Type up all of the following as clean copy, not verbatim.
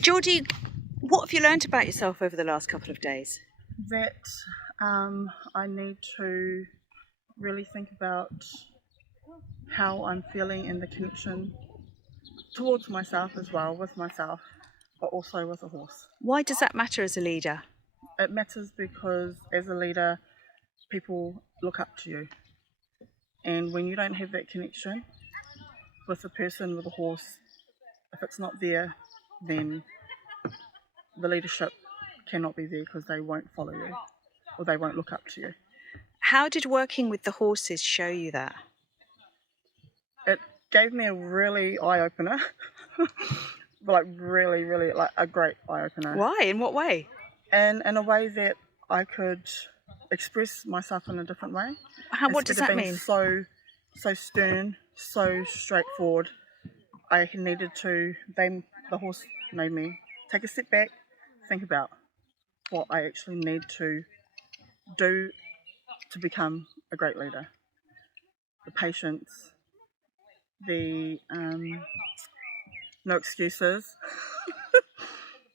Geordie, what have you learnt about yourself over the last couple of days? That I need to really think about how I'm feeling and the connection towards myself as well, with myself, but also with a horse. Why does that matter as a leader? It matters because as a leader, people look up to you. And when you don't have that connection with a person, with a horse, if it's not there, then the leadership cannot be there because they won't follow you or they won't look up to you. How did working with the horses show you that? It gave me a really eye-opener. really like a great eye-opener. Why? In what way? And in a way that I could express myself in a different way. What does Instead that of being mean? so stern, so straightforward, I needed to, the horse made me take a step back, think about what I actually need to do to become a great leader. The patience, the no excuses.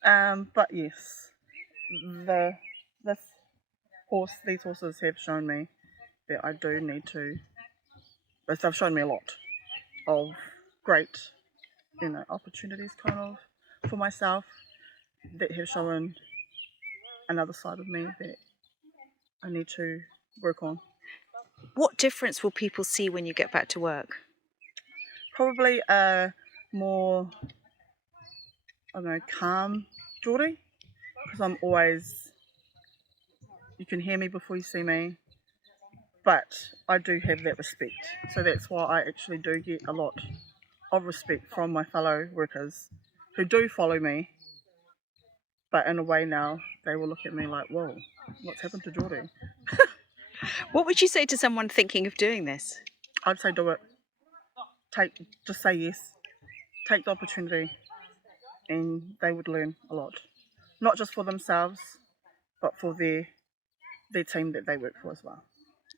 But yes, this these horses have shown me that I do need to. They've shown me a lot of great, opportunities kind of for myself that have shown another side of me that I need to work on. What difference will people see when you get back to work? Probably a more, I don't know, calm Geordie, because I'm always, you can hear me before you see me, but I do have that respect. So that's why I actually do get a lot of respect from my fellow workers who do follow me, but in a way now they will look at me like, whoa, what's happened to Geordie? What would you say to someone thinking of doing this? I'd say do it. Just say yes. Take the opportunity, and they would learn a lot. Not just for themselves, but for their team that they work for as well,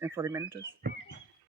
and for their managers.